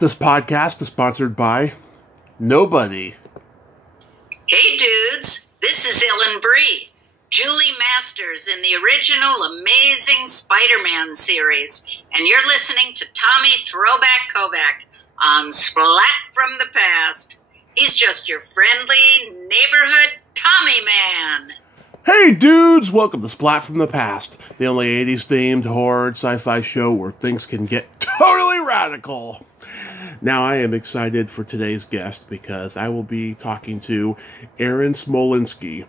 This podcast is sponsored by nobody. Hey dudes, this is Ellen Bree, Julie Masters in the original Amazing Spider-Man series, and you're listening to Tommy Throwback Kovac on Splat from the Past. He's just your friendly neighborhood Tommy man. Hey dudes, welcome to Splat from the Past, the only 80s themed horror sci-fi show where things can get totally radical. Now I am excited for today's guest because I will be talking to Aaron Smolinski.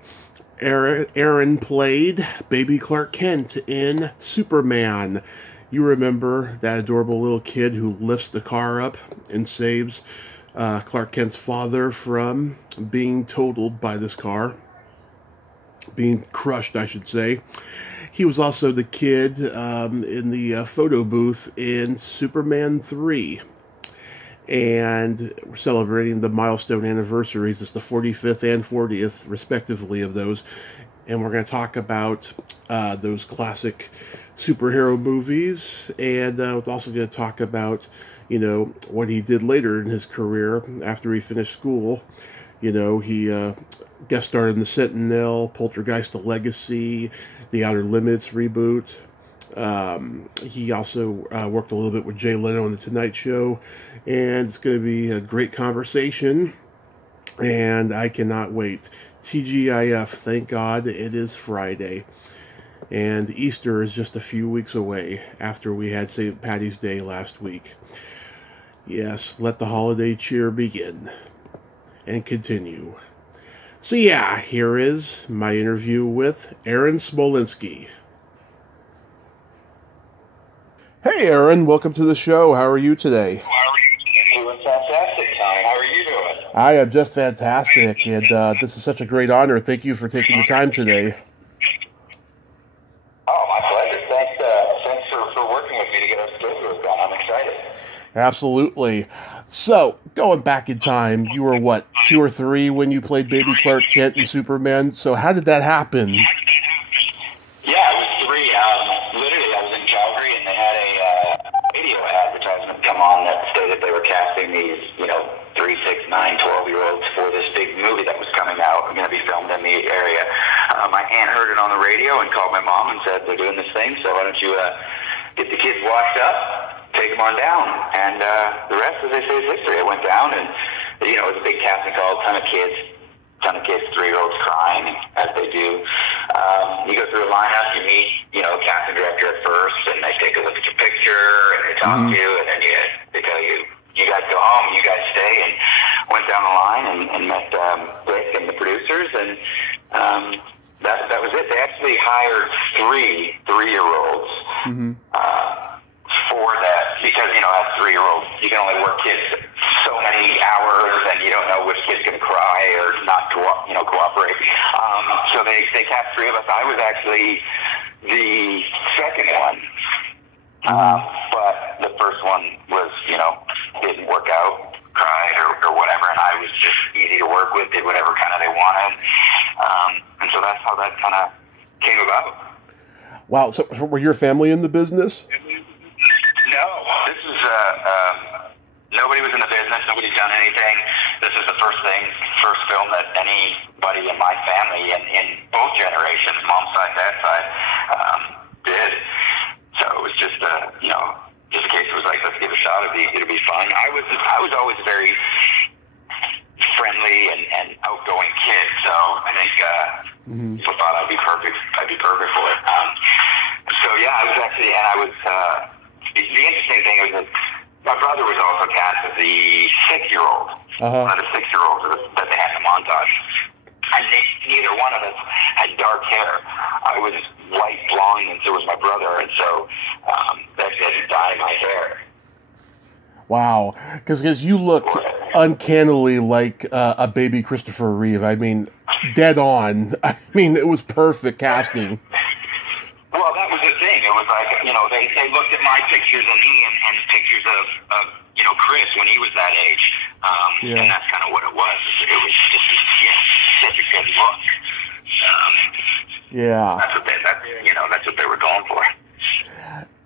Aaron played baby Clark Kent in Superman. You remember that adorable little kid who lifts the car up and saves Clark Kent's father from being totaled by this car. Being crushed, I should say. He was also the kid in the photo booth in Superman 3. And we're celebrating the milestone anniversaries. It's the 45th and 40th, respectively, of those. And we're going to talk about those classic superhero movies. And we're also going to talk about, you know, what he did later in his career after he finished school. You know, he guest starred in The Sentinel, Poltergeist: The Legacy, The Outer Limits reboot. He also worked a little bit with Jay Leno on The Tonight Show. And it's going to be a great conversation. And I cannot wait. TGIF, thank God it is Friday. And Easter is just a few weeks away after we had St. Paddy's Day last week. Yes, let the holiday cheer begin. And continue. So yeah, here is my interview with Aaron Smolinski. Hey Aaron, welcome to the show. How are you today? Doing fantastic, Tommy. How are you doing? I am just fantastic, and this is such a great honor. Thank you for taking the time today. Oh, my pleasure. Thanks for working with me to get our schedules done. I'm excited. Absolutely. So, going back in time, you were, what, 2 or 3 when you played baby Clark Kent in Superman? So how did that happen? Yeah, I was 3. Literally, I was in Calgary, and they had a radio advertisement come on that stated they were casting these, 3, 6, 9, 12-year-olds for this big movie that was coming out, going to be filmed in the area. My aunt heard it on the radio and called my mom and said, they're doing this thing, so why don't you get the kids washed up? Take them on down, and the rest, as they say, is history. I went down, and it was a big casting call, ton of kids, 3-year-olds crying, as they do. You go through a lineup, you meet, casting director at first, and they take a look at your picture, and they talk to you, and then they tell you, you guys go home, you guys stay, and went down the line and met Rick and the producers, and that was it. They actually hired 3-year-olds. For that, because, as 3-year-olds, you can only work kids so many hours, and you don't know which kid's going to cry or not cooperate. So they cast 3 of us. I was actually the second one, but the first one was, didn't work out, cried or whatever, and I was just easy to work with, did whatever kind of they wanted, and so that's how that kind of came about. Wow, so were your family in the business? No, this is, nobody was in the business, nobody's done anything. This is the first film that anybody in my family, in both generations, mom's side, dad's side, did. So it was just just a case, it was like, let's give it a shot, it'll be fun. I was always a very friendly and outgoing kid, so I think people thought I'd be perfect for it. So yeah, the interesting thing was that my brother was also cast as the 6-year-old, one of the 6-year-olds that they had in the montage. And neither one of us had dark hair. I was white blonde, and so was my brother, and so that didn't dye my hair. Wow, because you look uncannily like a baby Christopher Reeve. I mean, dead on. I mean, it was perfect casting. Well, that was the thing. It was like, they looked at my pictures of me and pictures of Chris when he was that age. And that's kind of what it was. It was just, such a good look. That's what they were going for.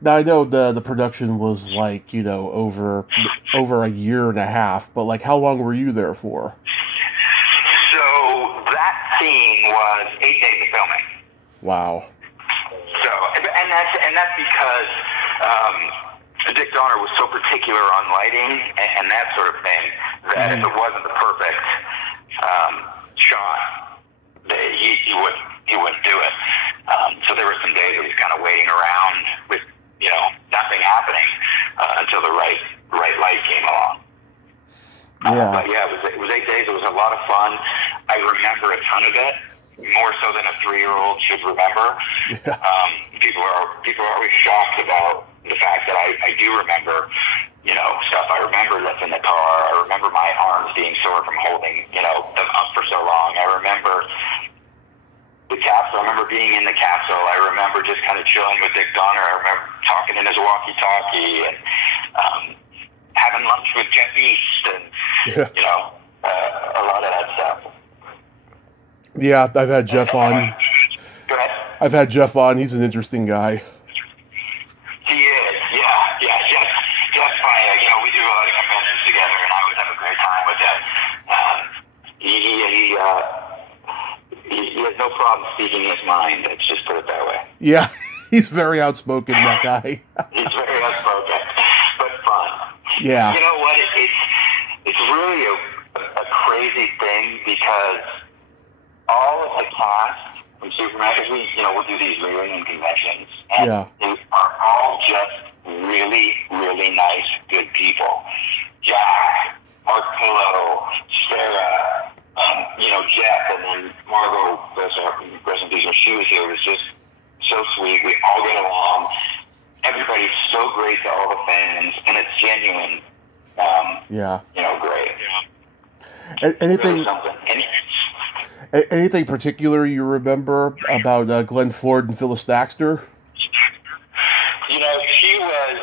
Now, I know the production was like, over a year and a half, but like, how long were you there for? So that scene was 8 days of filming. Wow. So, and that's because Dick Donner was so particular on lighting and that sort of thing that if it wasn't the perfect shot, he wouldn't do it. So there were some days where he was kind of waiting around with nothing happening until the right light came along. Yeah. But yeah, it was 8 days. It was a lot of fun. I remember a ton of it, more so than a 3-year-old should remember. Yeah. People are always shocked about the fact that I do remember, stuff. I remember lifting the car. I remember my arms being sore from holding, them up for so long. I remember the capsule. I remember being in the capsule. I remember just kind of chilling with Dick Donner. I remember talking in his walkie-talkie and having lunch with Jeff East and, a lot of that stuff. Yeah, I've had Jeff on. Go ahead. I've had Jeff on. He's an interesting guy. He is, yeah. Jeff's funny. We do a lot of conventions together, and I always have a great time with him. He has no problem speaking his mind. Let's just put it that way. Yeah, he's very outspoken, that guy. He's very outspoken, but fun. Yeah. You know what? It's really a crazy thing because all of the cast from Superman, because we'll do these reunion conventions, and they are all just really, really nice, good people. Jack, Mark Pillow, Sarah, Jeff, and then Margot, rest in peace, when she was here, was just so sweet. We all get along. Everybody's so great to all the fans, and it's genuine. Great. Anything? Really something. Anything particular you remember about Glenn Ford and Phyllis Thaxter? She was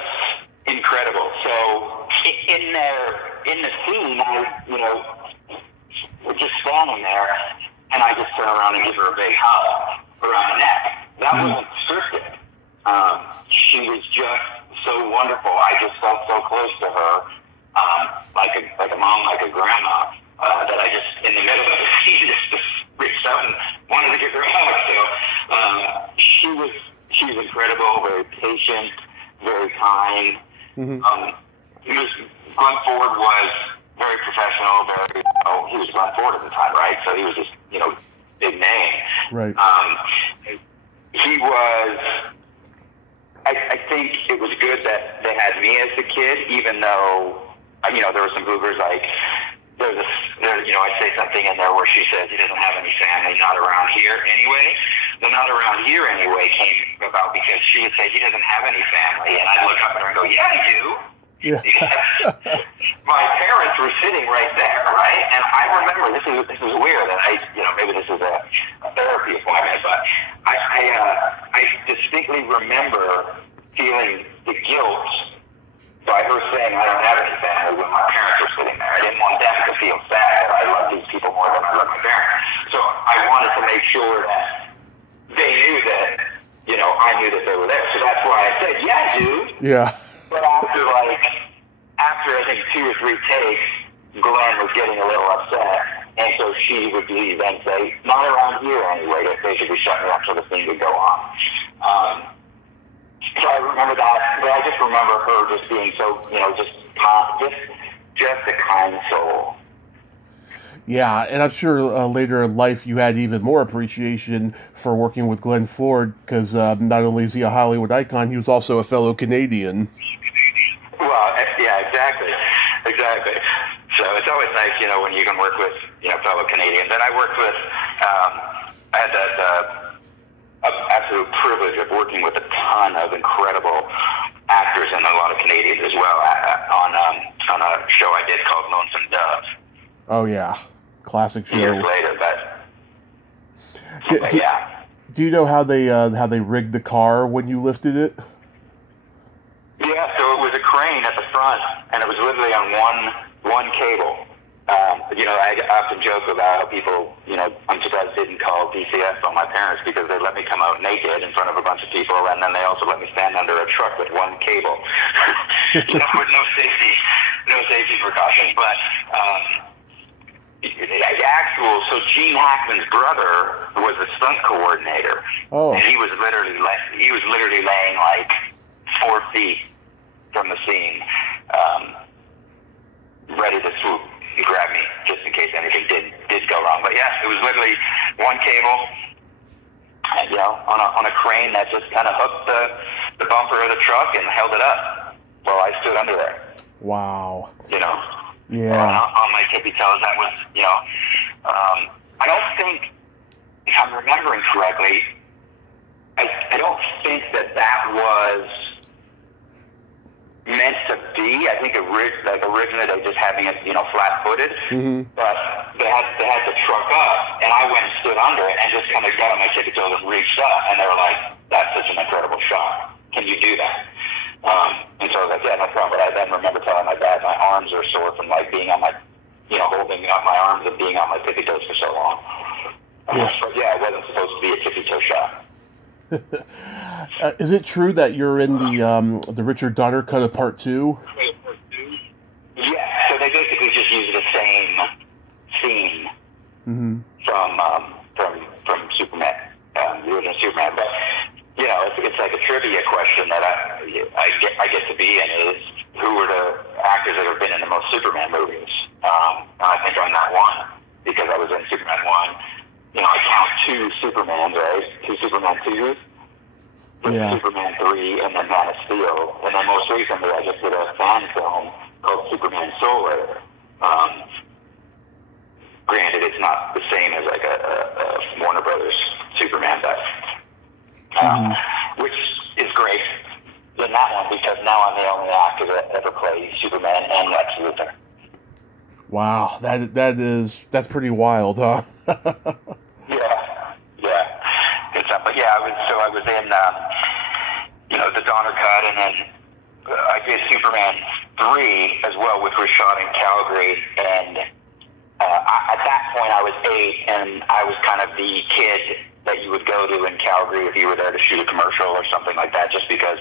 incredible. So in the scene, we're just standing there, and I just turn around and give her a big hug around the neck. That wasn't scripted. She was just so wonderful. I just felt so close to her, like a mom, like a grandma, that I just, in the middle of the scene, just reached out and wanted to give her a hug. So she was incredible, very patient, very kind. Glenn Ford was very professional, he was Glenn Ford at the time, right? So he was just, big name. Right. He was, I think it was good that they had me as the kid, even though, there were some goobers like, I'd say something in there where she says he doesn't have any family, not around here anyway. The not around here anyway came about because she would say he doesn't have any family, and I'd look up at her and go, yeah, I do. Yeah. My parents were sitting right there, right? And I remember, this is weird, and maybe this is a therapy appointment, but I distinctly remember feeling the guilt by her saying I don't have any family when my parents were sitting there. I didn't want them to feel sad that I love these people more than I love my parents. So I wanted to make sure that they knew that, I knew that they were there. So that's why I said, yeah, dude. Yeah. But after I think 2 or 3 takes, Glenn was getting a little upset. And so she would then say, not around here anyway, that they should be shutting me up so the thing could go on. So I remember that, but I just remember her just being so, just a kind soul. Yeah, and I'm sure later in life you had even more appreciation for working with Glenn Ford, because not only is he a Hollywood icon, he was also a fellow Canadian. Well, yeah, exactly. So it's always nice, when you can work with, fellow Canadians. And I worked with, I had the absolute privilege of working with a ton of incredible actors and a lot of Canadians as well on a show I did called Lonesome Dove. Oh yeah, classic show. Years later, but yeah. Do you know how they rigged the car when you lifted it? Yeah, so it was a crane at the front, and it was literally on one cable. I often joke about how people, I'm surprised didn't call DCF on my parents because they let me come out naked in front of a bunch of people, and then they also let me stand under a truck with one cable, with no safety precautions. But so Gene Hackman's brother was a stunt coordinator, and he was literally laying like 4 feet from the scene, ready to swoop and grab me just in case anything did go wrong. But yeah, it was literally one cable, and, on a crane that just kind of hooked the bumper of the truck and held it up while I stood under there. Wow. Yeah. On my tippy toes. That was, I don't think, if I'm remembering correctly, I don't think that was meant to be. I think originally they just had me, flat-footed, but they had the truck up, and I went and stood under it and just kind of got on my tippy toes and reached up, and they were like, "That's such an incredible shot. Can you do that?" And so I was like, "Yeah, no problem." But I then remember telling my dad my arms are sore from being on my, holding up my arms and being on my tippy toes for so long. But yeah, it wasn't supposed to be a tippy toe shot. Is it true that you're in the Richard Donner cut of Part 2? Yeah, so they basically just use the same scene from Superman, the original Superman. But it's like a trivia question that I get to be in is who are the actors that have been in the most Superman movies? I think I'm that one because I was in Superman 1. I count 2 Supermans, right? 2 Superman 2s. Superman 3 and then Man of Steel. And then most recently I just did a fan film called Superman Solar. Granted, it's not the same as like a Warner Brothers Superman, but which is great in that one because now I'm the only actor that ever played Superman and Lex Luthor. Wow, that's pretty wild, huh? But yeah, I was in the Donner cut, and then I did Superman 3 as well, which was shot in Calgary, and at that point I was 8, and I was kind of the kid that you would go to in Calgary if you were there to shoot a commercial or something like that, just because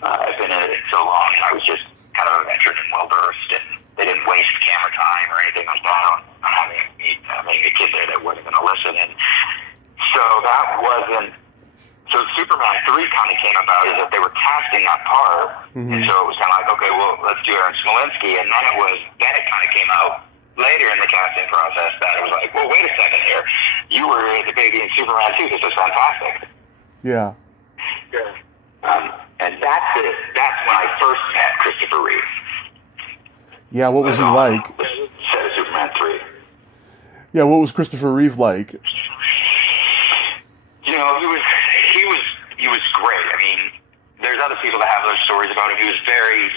I've been in it so long, and I was just kind of a veteran and well-versed, and they didn't waste camera time or anything like that on having a kid there that wasn't going to listen. And so that wasn't. So Superman 3 kind of came about is that they were casting that part, and so it was kind of like, okay, well, let's do Aaron Smolinski, and then it kind of came out later in the casting process that it was like, well, wait a second here, you were the baby in Superman 2. This is fantastic. Yeah. And that's when I first met Christopher Reeve. Yeah, what was he like? Set of Superman 3. Yeah, what was Christopher Reeve like? He was great. I mean, there's other people that have those stories about him. He was very,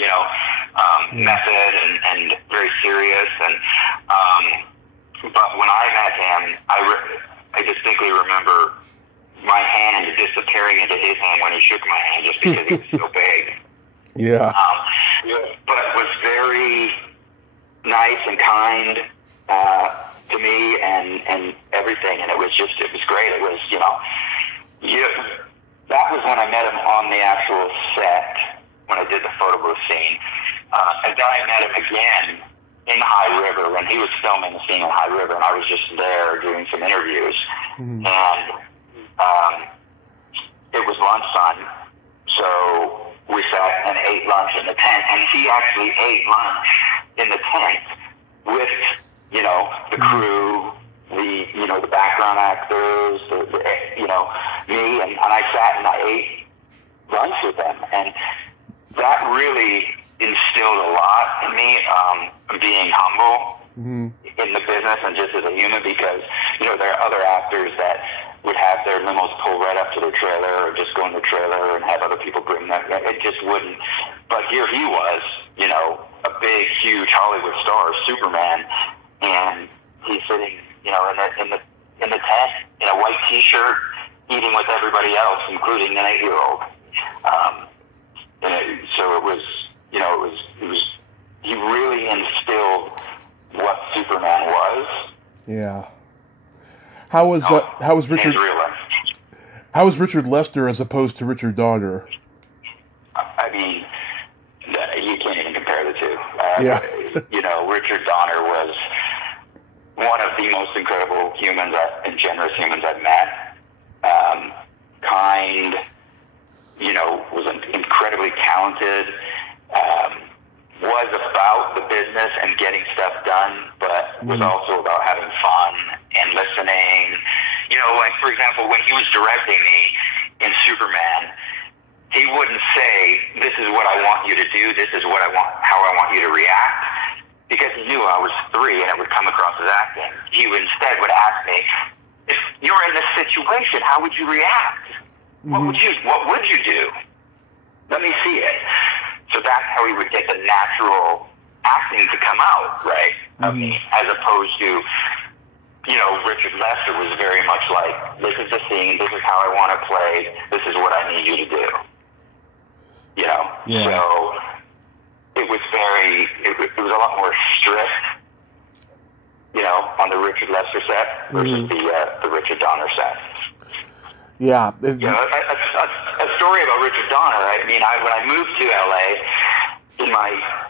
method and very serious. And but when I met him, I distinctly remember my hand disappearing into his hand when he shook my hand, just because he was so big. Yeah. But was very nice and kind to me and everything, and it was great. It was, that was when I met him on the actual set, when I did the photo booth scene. And then I met him again in High River when he was filming the scene in High River, and I was just there doing some interviews. And it was lunchtime, so we sat and ate lunch in the tent, and he actually ate lunch in the tent with, the crew, the background actors, me, and I sat and I ate lunch with them, and that really instilled a lot in me, being humble in the business and just as a human, because, there are other actors that would have their limos pull right up to their trailer or just go in the trailer and have other people bring them. It just wouldn't. But here he was, a big, huge Hollywood star, Superman, and he's sitting, in the tent in a white T-shirt, eating with everybody else, including an 8-year-old. So it was, he really instilled what Superman Yeah. How was Richard? How was Richard Lester as opposed to Richard Donner? I mean, you can't even compare the two. Yeah. Richard Donner was one of the most incredible humans and generous humans I've met. Kind, was incredibly talented. Was about the business and getting stuff done, but was also about having fun and listening. Like, for example, when he was directing me in Superman, he wouldn't say, "This is what I want you to do. This is what how I want you to react," because he knew I was 3 and it would come across as acting. He instead would ask me, "If you were in this situation, how would you react? What would you do? Let me see it." So that's how he would get the natural acting to come out, right? Of me, as opposed to, Richard Lester was very much like, "This is the scene, this is how I want to play, this is what I need you to do." Yeah. So it was it was a lot more strict, on the Richard Lester set versus the Richard Donner set. Yeah. A story about Richard Donner. I mean, when I moved to LA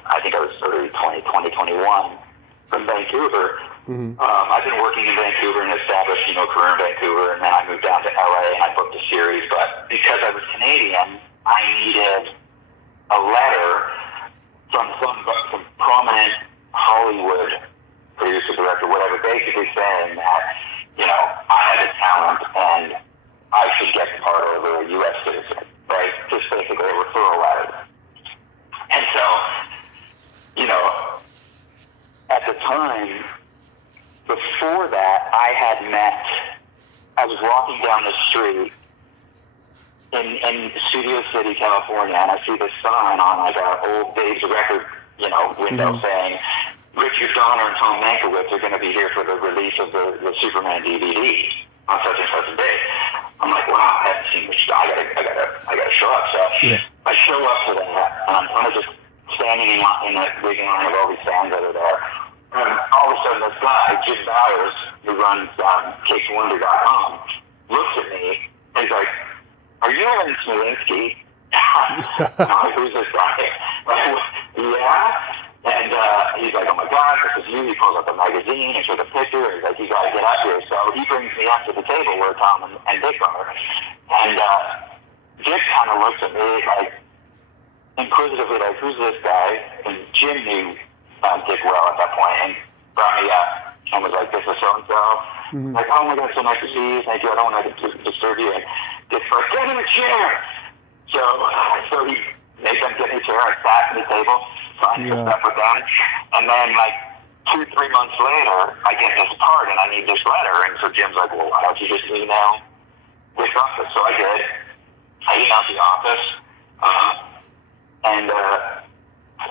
I think I was early 2021 from Vancouver. I've been working in Vancouver and established, career in Vancouver, and then I moved down to LA and I booked a series. But because I was Canadian, I needed a letter from some prominent Hollywood producer, director, whatever, basically saying that, I had a talent and I should get part over a U.S. citizen, right? Just basically a referral letter. And so, at the time, before that, I was walking down the street in Studio City, California, and I see this sign on like an old Dave's record, window saying, "Richard Donner and Tom Mankiewicz are going to be here for the release of the Superman DVD on such and such a day." I'm like, wow, I haven't seen this. I gotta show up. So I show up to that, and I'm kind of just standing in that big line of all these fans that are there. And all of a sudden, this guy, Jim Bowers, who runs CaseWonder.com, looks at me, and he's like, "Are you Aaron Smolinski?" I'm like, "Who's this guy?" Yeah. And he's like, "Oh my gosh, this is you." He pulls up a magazine and shows a picture. He's like, "You gotta get up here." So he brings me up to the table where Tom and Dick are. And Dick kind of looks at me like inquisitively, like, "Who's this guy?" And Jim knew Dick well at that point and brought me up and was like, "This is so-and-so." Like, "Oh my God, so nice to see you. Thank you. I don't want to disturb you." And Dick's like, "Get in a chair." So he made them get in a chair. I sat at the table, signed some stuff with them. And then, like, 2-3 months later, I get this part and I need this letter. And so Jim's like, "Well, why don't you just email this office?" So I did. I emailed the office. And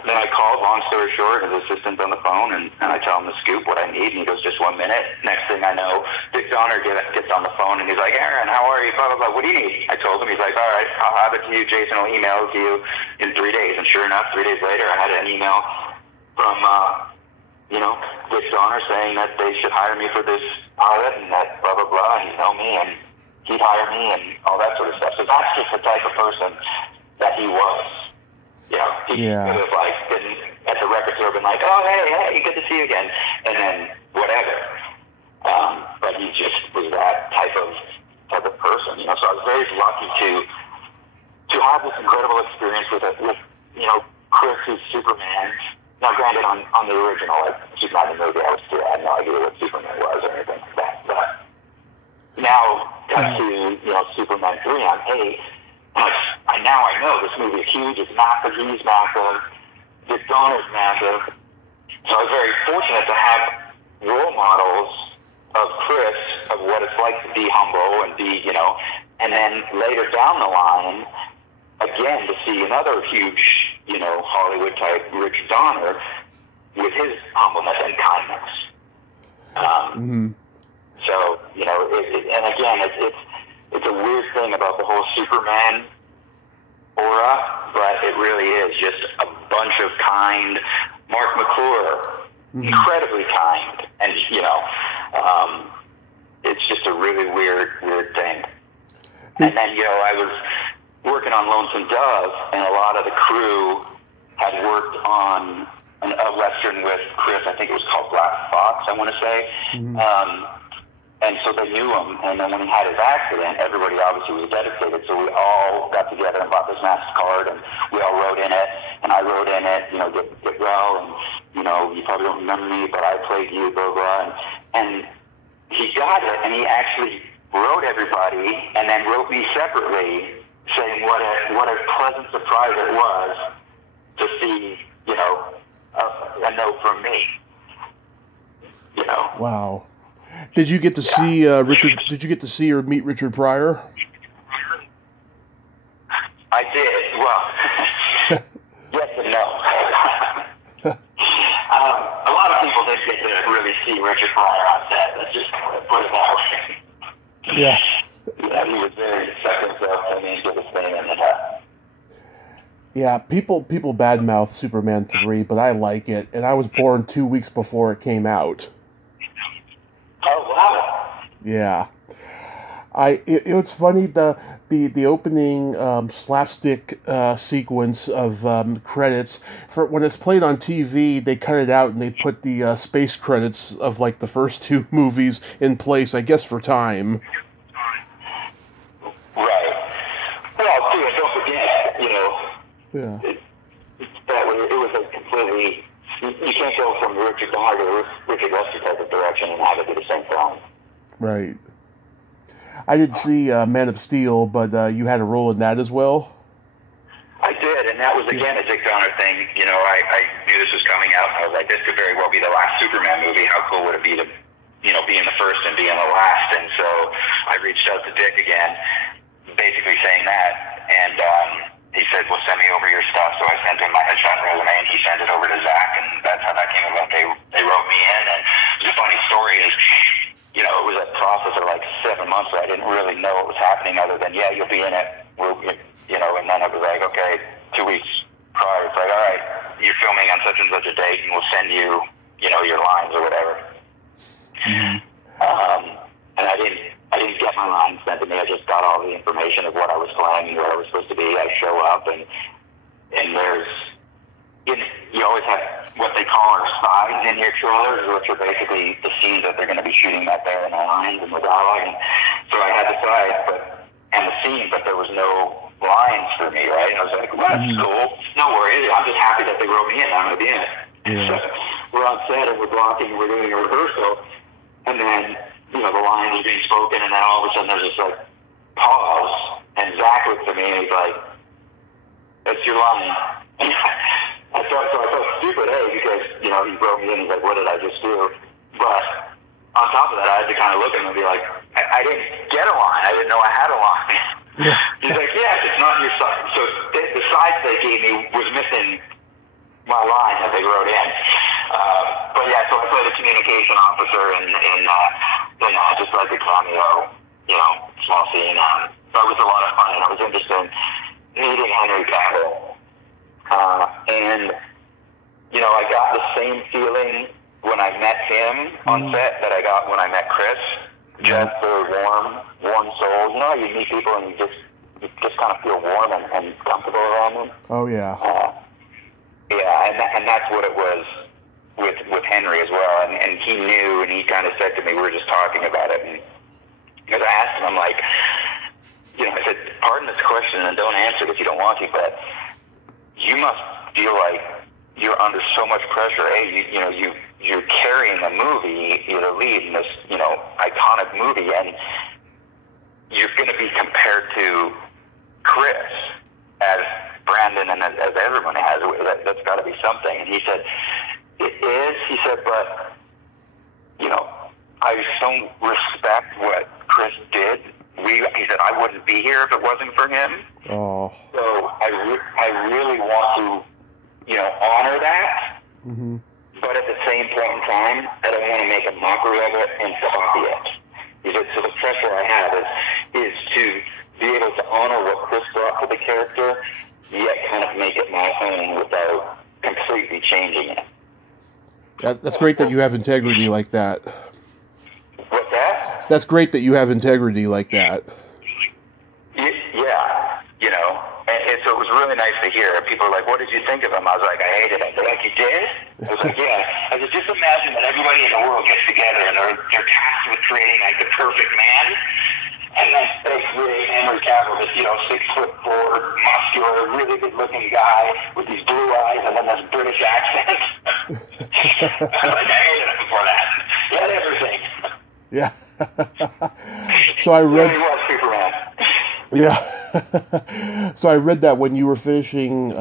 then I called, long story short, his assistant on the phone, and I tell him the scoop, what I need, and he goes, "Just 1 minute." Next thing I know, Dick Donner gets on the phone, and he's like, "Aaron, how are you? Blah, blah, blah. What do you need?" I told him. He's like, "All right, I'll have it to you. Jason will email it to you in 3 days." And sure enough, 3 days later, I had an email from, Dick Donner saying that they should hire me for this pilot, and that blah, blah, blah, and me, and he'd hire me, and all that sort of stuff. So that's just the type of person that he was. He could have, like, been at the record store, been like, "Oh, hey, good to see you again," and then whatever. But he just was that type of person, So I was very lucky to have this incredible experience with Chris, who's Superman. Now, granted, on the original, like, Superman the movie, I had no idea what Superman was or anything like that. But now, cut to Superman 3 on 8. Now I know this movie is huge, it's massive, he's massive, Dick Donner's massive. So I was very fortunate to have role models of Chris, of what it's like to be humble and be, and then later down the line, again, to see another huge, Hollywood type Richard Donner with his humbleness and kindness. So, and again, it's a weird thing about the whole Superman aura, but it really is just a bunch of kind. Mark McClure, incredibly kind, and It's just a really weird thing. And then, I was working on Lonesome Dove, and a lot of the crew had worked on a Western with Chris. I think it was called Black Fox, I want to say. Mm-hmm. And so they knew him. And then when he had his accident, everybody obviously was devastated. So we all got together and bought this masked card, and we all wrote in it. And I wrote in it, get well, and, you probably don't remember me, but I played you, blah, blah. And he got it, and he actually wrote everybody, and then wrote me separately, saying what a pleasant surprise it was to see, a note from me. Wow. Did you get to see Richard? Did you get to see or meet Richard Pryor? I did. Well, yes and no. A lot of people didn't get to really see Richard Pryor on set. Let's just put it that way. Yeah. He was very stuck himself and he did his thing, and yeah, people badmouth Superman 3, but I like it, and I was born 2 weeks before it came out. Oh wow! Yeah, it's funny the opening slapstick sequence of credits for when it's played on TV. They cut it out and they put the space credits of like the first two movies in place, I guess, for time. Right. Well, too, don't forget, Yeah. That way, it was a completely. You can't go from Richard Donner to Richard Lester type of direction and have it be the same film. Right. I didn't see Man of Steel, but you had a role in that as well? I did, and that was, again, a Dick Donner thing. I knew this was coming out, and I was like, this could very well be the last Superman movie. How cool would it be to, be in the first and be in the last? And so I reached out to Dick again, basically saying that, and he said, well, send me over your stuff. So I sent him my headshot resume, and he sent it over to Zach, and that's how that came about. They wrote me in, and the funny story is, it was a process of like 7 months where I didn't really know what was happening other than, yeah, you'll be in it, and then it was like, okay, 2 weeks prior, it's like, all right, you're filming on such and such a date, and we'll send you, your lines or whatever. Mm-hmm. And I didn't get my lines sent to me. I just got all the information of what I was playing and where I was supposed to be. I show up, and you always have what they call our spies in your trailers, which are basically the scenes that they're going to be shooting that there in the lines and the dialogue. And so I had the sides and the scene, but there was no lines for me, right? And I was like, well, that's cool. No worries. I'm just happy that they wrote me in. I'm going to be in it. Yeah. So we're on set, and we're blocking, and we're doing a rehearsal, and then, the line is being spoken, and then all of a sudden there's this, pause, and Zach looks at me, and he's like, that's your line. So I felt stupid, because, he wrote me in, he's like, what did I just do? But on top of that, I had to kind of look at him and be like, I didn't get a line. I didn't know I had a line. Yeah. He's like, yes, it's not your side. So the sides they gave me was missing my line that they wrote in. But yeah, so I played a communication officer and just like a cameo, small scene. So it was a lot of fun, and I was interested in meeting Henry Cavill. And, I got the same feeling when I met him on set that I got when I met Chris. Just very warm soul. You meet people and you just kind of feel warm and comfortable around them. Oh, yeah. Yeah, and that's what it was with Henry as well. And he knew, and he kind of said to me, we were just talking about it, and because I asked him, I'm like, I said, pardon this question, and don't answer it if you don't want to, but you must feel like you're under so much pressure. You're carrying a movie, you're the lead in this, iconic movie, and you're going to be compared to Chris as Brandon and as everyone has. That's got to be something. And he said, it is. He said, but, I so respect what Chris did. He said, I wouldn't be here if it wasn't for him. Oh. So I really want to, honor that. Mm-hmm. But at the same point in time, I don't want to make a mockery of it and copy it. He said, so the pressure I have is to be able to honor what Chris brought to the character, yet kind of make it my own without completely changing it. That's great that you have integrity like that. That's great that you have integrity like that. Yeah, you know, and so it was really nice to hear. People were like, what did you think of him? I was like, I hated him. They're like, you did? I was like, yeah. I said, just imagine that everybody in the world gets together and they're tasked with creating like the perfect man. And then basically Henry Cavill, this, 6'4", muscular, really good looking guy with these blue eyes and then this British accent. I was like, I hated him before that. He had everything. Yeah. So I read. He was Superman. Yeah. So I read that when you were finishing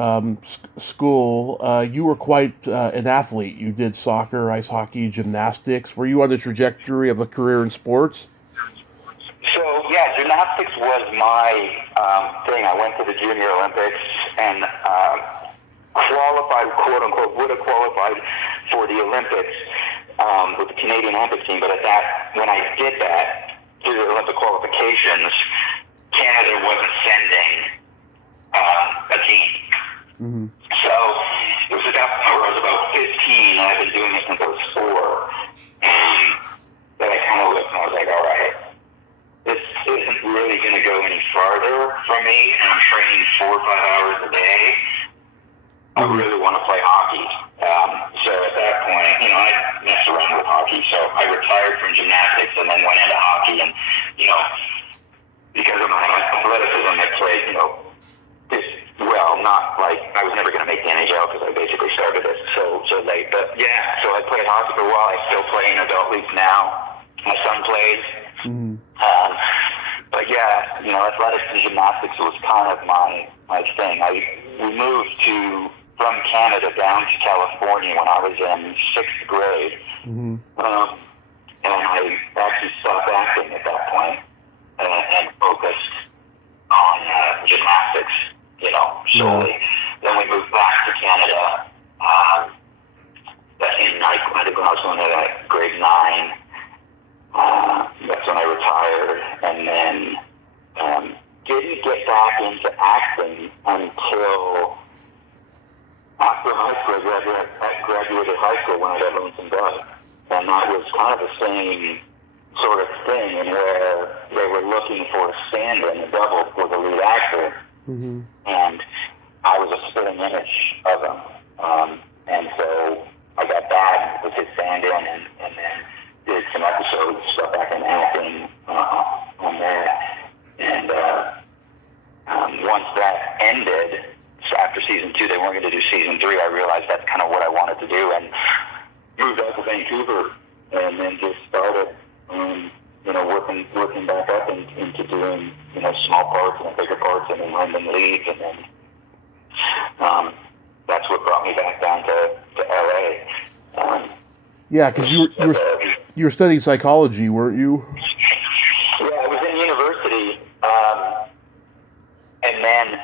school, you were quite an athlete. You did soccer, ice hockey, gymnastics. Were you on the trajectory of a career in sports? So, yeah, gymnastics was my thing. I went to the Junior Olympics and qualified, quote-unquote, would have qualified for the Olympics with the Canadian Olympic team. But when I did that, through the Olympic qualifications, Canada wasn't sending a team. Mm-hmm. So it was at that point where I was about 15, and I've been doing this since I was 4. That I kind of looked and I was like, all right, this isn't really going to go any farther for me, and I'm training 4 or 5 hours a day. I really want to play hockey. So at that point, I messed around with hockey. So I retired from gymnastics and then went into hockey. And, because of my athleticism, I played, not like I was never going to make the NHL because I basically started it so late. But yeah, so I played hockey for a while. I still play in adult leagues now. My son plays. Mm-hmm. But yeah, athletics and gymnastics was kind of my thing. We moved from Canada down to California when I was in 6th grade. Mm-hmm. And I actually stopped acting at that point and focused on gymnastics, solely. Mm-hmm. Then we moved back to Canada. I think when I was going to grade 9, that's when I retired, and then didn't get back into acting until after high school. I graduated high school when I got Lonesome Dove, and that was kind of the same sort of thing, in where they were looking for a stand-in, a double for the lead actor, mm-hmm. and I was a spitting image of him, and so I got that with his stand-in, and then did some episodes, got back in acting on that, and once that ended, so after season 2, they weren't going to do season 3. I realized that's kind of what I wanted to do, and moved out to Vancouver, and then just started, working back up into doing, small parts and bigger parts, and then landing leads, and then that's what brought me back down to LA. Yeah, because you were studying psychology, weren't you? Yeah, I was in university, and then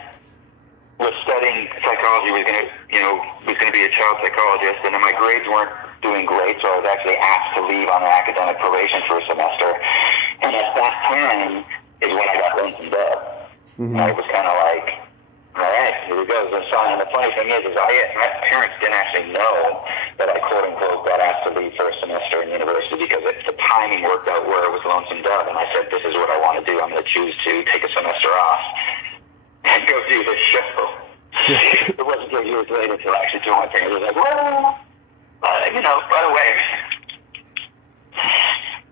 was studying psychology. Was going to be a child psychologist, and then my grades weren't doing great, so I was actually asked to leave on academic probation for a semester. And at that time is when I got Lonesome Dove. Mm-hmm. I was kind of like, all right, here we go. And the funny thing is my parents didn't actually know that I quote-unquote got asked to leave for a semester in university, because the timing worked out where it was Lonesome Dove, and I said, this is what I want to do. I'm going to choose to take a semester off and go do this show. It wasn't until years later until I actually told my parents. I was like, well, by the way,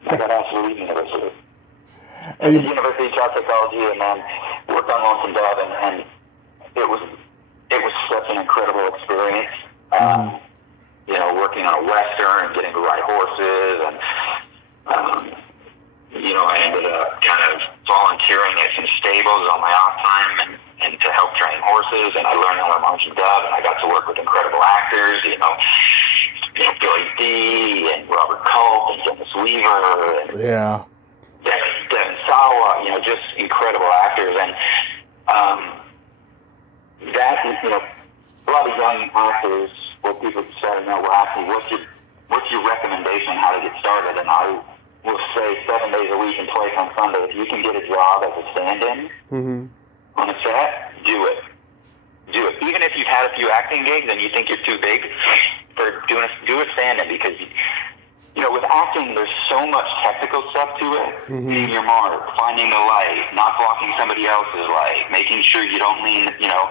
I got asked to leave university. I did university of child psychology, and then worked on Lonesome Dove, and it was such an incredible experience. Working on a Western and getting to ride horses, and I ended up kind of volunteering at some stables on my off time and to help train horses, and I learned how to Lonesome Dove, and I got to work with incredible actors, Billy D. and Robert Culp and Dennis Weaver and Devin Sawa, just incredible actors, and that a lot of young actors or people starting out will ask me, what's your recommendation on how to get started? And I will say 7 days a week and twice on Sunday, if you can get a job as a stand-in on a set, do it. Do it. Even if you've had a few acting gigs and you think you're too big for do a stand-in, because you know, with acting, there's so much technical stuff to it. Being your mark, finding the light, not blocking somebody else's light, making sure you don't lean, you know,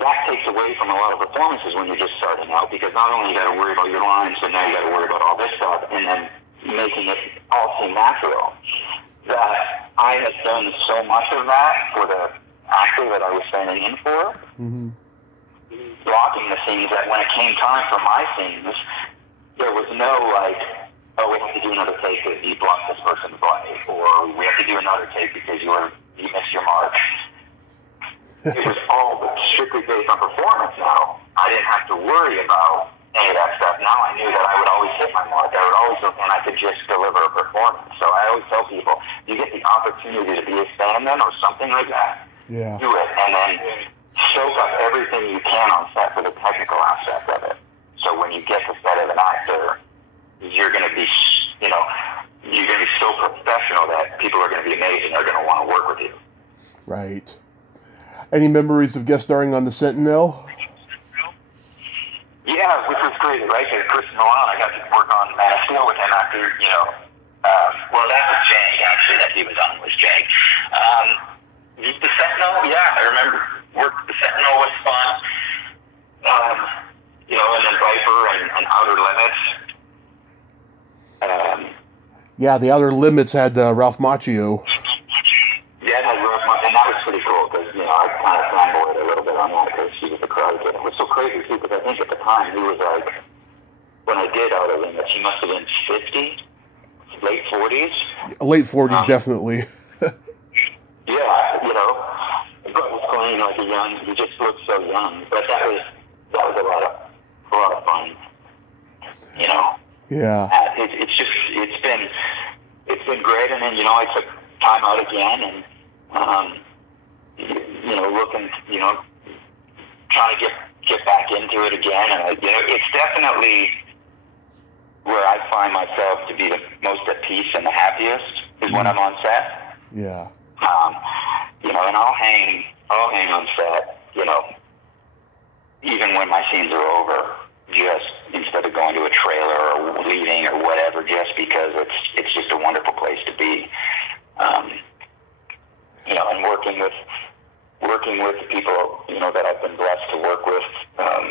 that takes away from a lot of performances when you're just starting out, because not only you got to worry about your lines, but now you got to worry about all this stuff, and then making it all seem natural. That I had done so much of that for the actor that I was standing in for, blocking the scenes, that when it came time for my scenes, there was no like, oh, we have to do another take because you blocked this person's play, or we have to do another take because you missed your mark. It was all strictly based on performance now. I didn't have to worry about any of that stuff. Now I knew that I would always hit my mark. And I could just deliver a performance. So I always tell people, you get the opportunity to be a stand-in or something like that, do it. And then soak up everything you can on set for the technical aspect of it. So when you get to set as an actor, you're going to be, you know, you're going to be so professional that people are going to be amazed and they're going to want to work with you. Right. Any memories of guest starring on The Sentinel? Yeah, which was great, right? Chris Nolan, I got to work on Man of Steel with him after, you know, well, that was Jag, actually, that he was on, was Jag. The Sentinel, yeah, I remember The Sentinel was fun. You know, and then Viper and Outer Limits. Yeah, The Outer Limits had Ralph Macchio. Yeah, it had Ralph Macchio, and that was pretty cool, because, you know, I kind of fanboyed a little bit on that, because she was a crowd kid. It was so crazy, too, because I think at the time, he was like, when I did Outer Limits, he must have been 50, late 40s. Late 40s, definitely. Yeah, you know, but was playing like a young, he just looked so young, but that was a lot of fun, you know. Yeah. It's been great, and then, you know, I took time out again, and you know, looking, you know, trying to get back into it again, and you know, it's definitely where I find myself to be the most at peace and the happiest is when I'm on set. Yeah. You know, and I'll hang on set, you know, even when my scenes are over, just instead of going to a trailer or leaving or whatever, just because it's just a wonderful place to be. You know, and working with the people, you know, that I've been blessed to work with,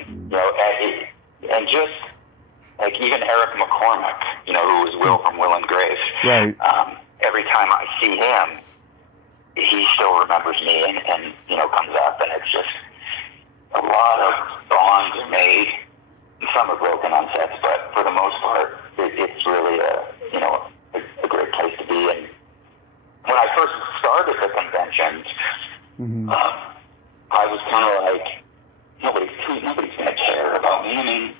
you know, and just like even Eric McCormick, you know, who was Will from Will and Grace. Right. Every time I see him, he still remembers me and you know, comes up, and it's just a lot of bonds are made. Some are broken on sets, but for the most part, it's really a great place to be. And when I first started the conventions, I was kind of like, nobody's going to care about me. I mean,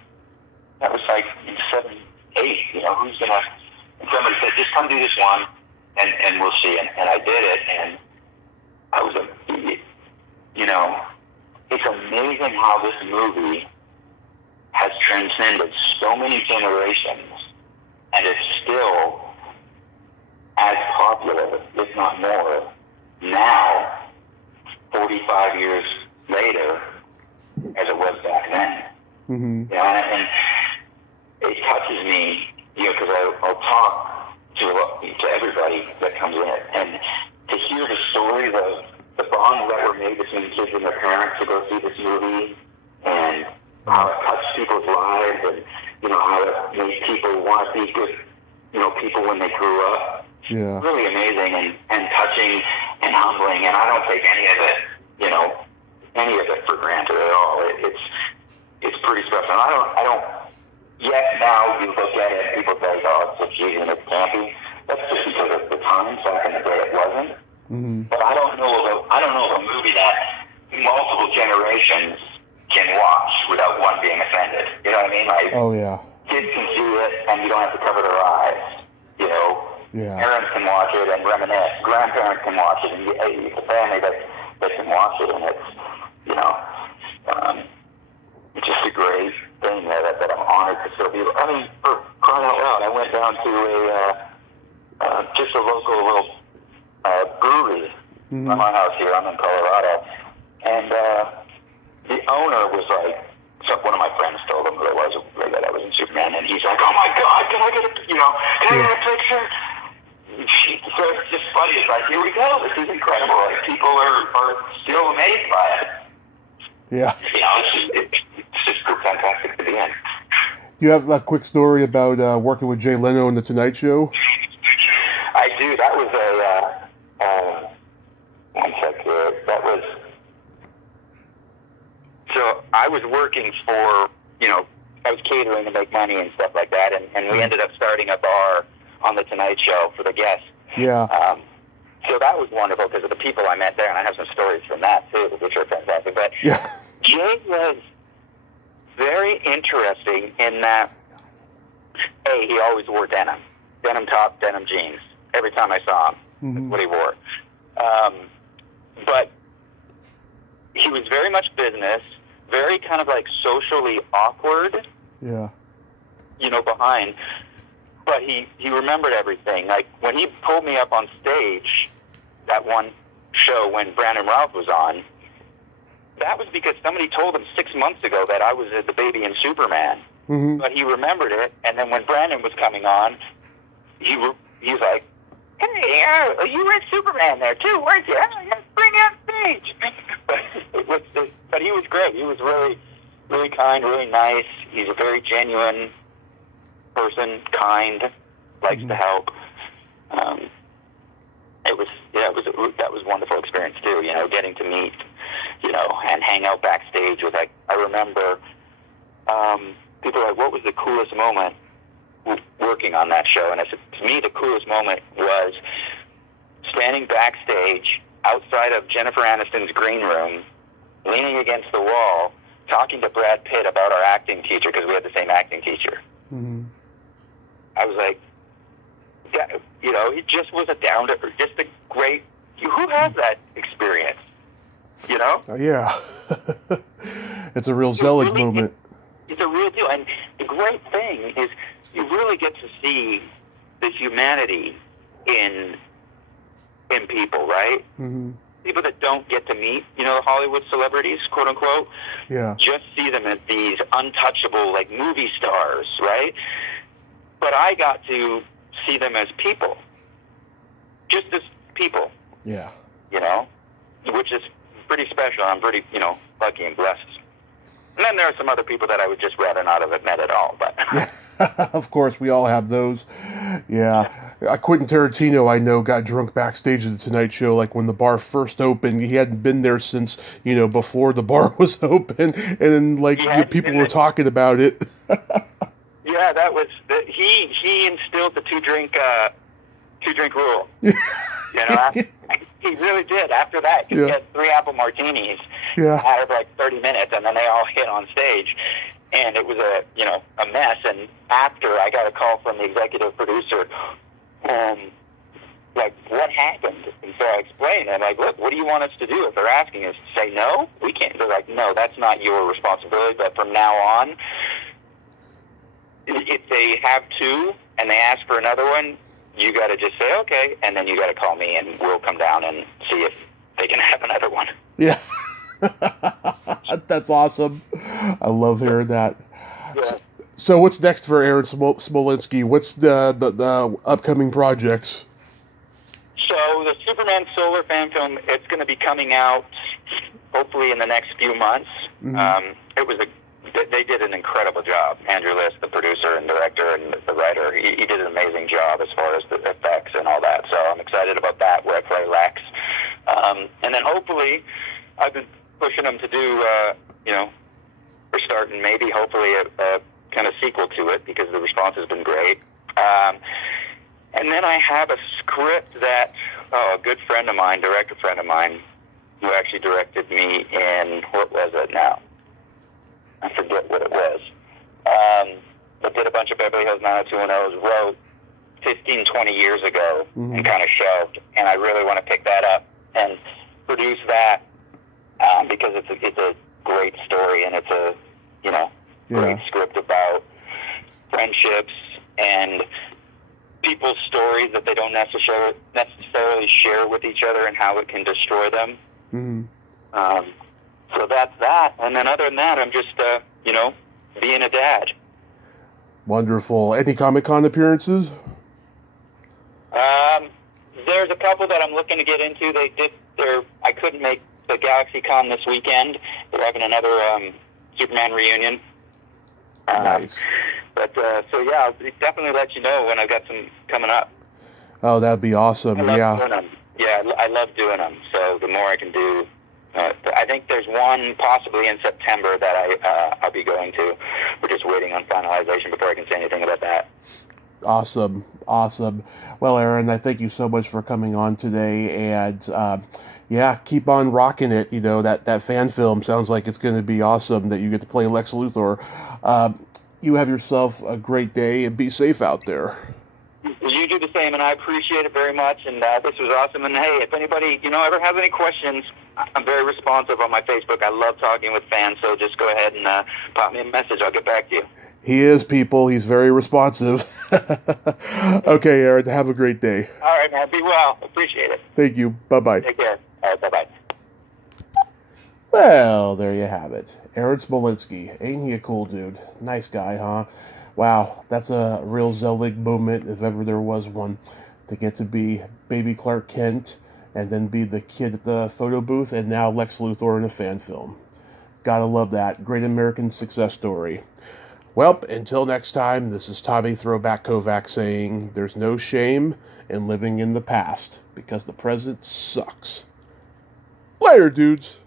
that was like in 7, 8, you know, who's going to, and somebody said, just come do this one, and we'll see. And I did it, and I was, you know, it's amazing how this movie has transcended so many generations, and it's still as popular, if not more, now, 45 years later, as it was back then. You know, and it touches me, you know, because I'll talk to everybody that comes in, and to hear the stories of the bonds that were made between kids and their parents to go see this movie, and how it touched people's lives, and, you know, how it made people want to be good, you know, people when they grew up. Yeah. Really amazing and touching and humbling, and I don't take any of it, you know, any of it for granted at all. It's pretty special. And I don't. Yet now you look at it, people say, "Oh, it's so cheesy and it's campy." That's just because of the time. Back in the day, it wasn't. But I don't know of a movie that multiple generations can watch without one being offended. You know what I mean? Like, oh yeah, kids can see it, and you don't have to cover their eyes. You know. Yeah. Parents can watch it and reminisce. Grandparents can watch it, and it's a family that can watch it, and it's, you know, it's just a great thing that I'm honored to still be. I mean, for crying out loud, I went down to just a local little brewery by my house here. I'm in Colorado, and the owner was like, one of my friends told him who it was that I was in can I get a picture? So it's just funny. It's like, here we go. This is incredible. Like, people are still amazed by it. Yeah. It's just fantastic to be in. You have a quick story about working with Jay Leno on The Tonight Show? I do. That was one sec here. That was, so I was working for, I was catering to make money and stuff like that, and we ended up starting a bar on The Tonight Show for the guests. Yeah. So that was wonderful because of the people I met there, and I have some stories from that too, which are fantastic. But yeah. Jay was very interesting in that, A, he always wore denim. Denim top, denim jeans. Every time I saw him, that's what he wore. But he was very much business, very kind of like socially awkward. Yeah. Behind. But he remembered everything. Like, when he pulled me up on stage, that one show when Brandon Routh was on, that was because somebody told him 6 months ago that I was the baby in Superman. Mm-hmm. But he remembered it, and then when Brandon was coming on, he was like, hey, you were Superman there too, weren't you? Let's bring you on stage. But he was great. He was really, really kind, really nice. He's a very genuine person, kind, likes to help. That was a wonderful experience too. Getting to meet, and hang out backstage with. I remember people are like, "What was the coolest moment working on that show?" And I said, to me, the coolest moment was standing backstage outside of Jennifer Aniston's green room, leaning against the wall, talking to Brad Pitt about our acting teacher, because we had the same acting teacher. Mm-hmm. I was like, he just was a just a great, who has that experience, Yeah. It's a real Zelig moment. It's a real deal. And the great thing is you really get to see the humanity in people, right? Mm-hmm. People that don't get to meet, the Hollywood celebrities, quote unquote. Yeah. Just see them as these untouchable, like, movie stars, right? But I got to see them as people. Just as people. Yeah. Which is pretty special. I'm pretty, lucky and blessed. And then there are some other people that I would just rather not have met at all. But of course, we all have those. Yeah. Quentin Tarantino, I know, got drunk backstage at The Tonight Show. Like, when the bar first opened, he hadn't been there since, before the bar was open. And then, people were talking about it. Yeah, that was he instilled the two drink rule. He really did. After that, he had 3 apple martinis out of like 30 minutes, and then they all hit on stage, and it was a mess. And after, I got a call from the executive producer, like, what happened? And so I explained, and I'm like, look, what do you want us to do? If they're asking us to say no, we can't. They're like, no, that's not your responsibility. But from now on, if they have 2 and they ask for another one, you got to just say okay, and then you got to call me, and we'll come down and see if they can have another one. Yeah. That's awesome. I love hearing that. Yeah. So what's next for Aaron Smolinski? What's the upcoming projects? So the Superman Solar fan film, it's going to be coming out hopefully in the next few months. Mm-hmm. They did an incredible job. Andrew List, the producer and director and the writer, he did an amazing job as far as the effects and all that. So I'm excited about that, where I play Lex. And then hopefully, I've been pushing them to do, we're starting maybe hopefully a kind of sequel to it, because the response has been great. And then I have a script that a good friend of mine, director friend of mine, who actually directed me in, what was it now? I forget what it was. But did a bunch of Beverly Hills 90210s, wrote 15, 20 years ago, and kind of shelved. And I really want to pick that up and produce that, because it's a great story, and it's a, great script about friendships and people's stories that they don't necessarily share with each other, and how it can destroy them. Mm-hmm. So that's that. And then other than that, I'm just, being a dad. Wonderful. Any Comic-Con appearances? There's a couple that I'm looking to get into. I couldn't make the GalaxyCon this weekend. They're having another Superman reunion. Nice. But so yeah, I'll definitely let you know when I've got some coming up. Oh, that'd be awesome. I love doing them. Yeah, I love doing them. So the more I can do, I think there's one possibly in September that I'll be going to. We're just waiting on finalization before I can say anything about that. Awesome. Well, Aaron, I thank you so much for coming on today, and yeah, keep on rocking it. You know, that fan film sounds like it's going to be awesome that you get to play Lex Luthor. You have yourself a great day, and be safe out there. You do the same, and I appreciate it very much, and this was awesome. And hey, if anybody, ever has any questions, I'm very responsive on my Facebook. I love talking with fans, so just go ahead and pop me a message. I'll get back to you. He is, people. He's very responsive. Okay, Aaron, have a great day. All right, man. Be well. Appreciate it. Thank you. Bye-bye. Take care. All right, bye-bye. Well, there you have it. Aaron Smolinski. Ain't he a cool dude? Nice guy, huh? Wow, that's a real Zelig moment, if ever there was one, to get to be baby Clark Kent and then be the kid at the photo booth and now Lex Luthor in a fan film. Gotta love that. Great American success story. Well, until next time, this is Tommy Throwback Kovac saying there's no shame in living in the past because the present sucks. Later, dudes.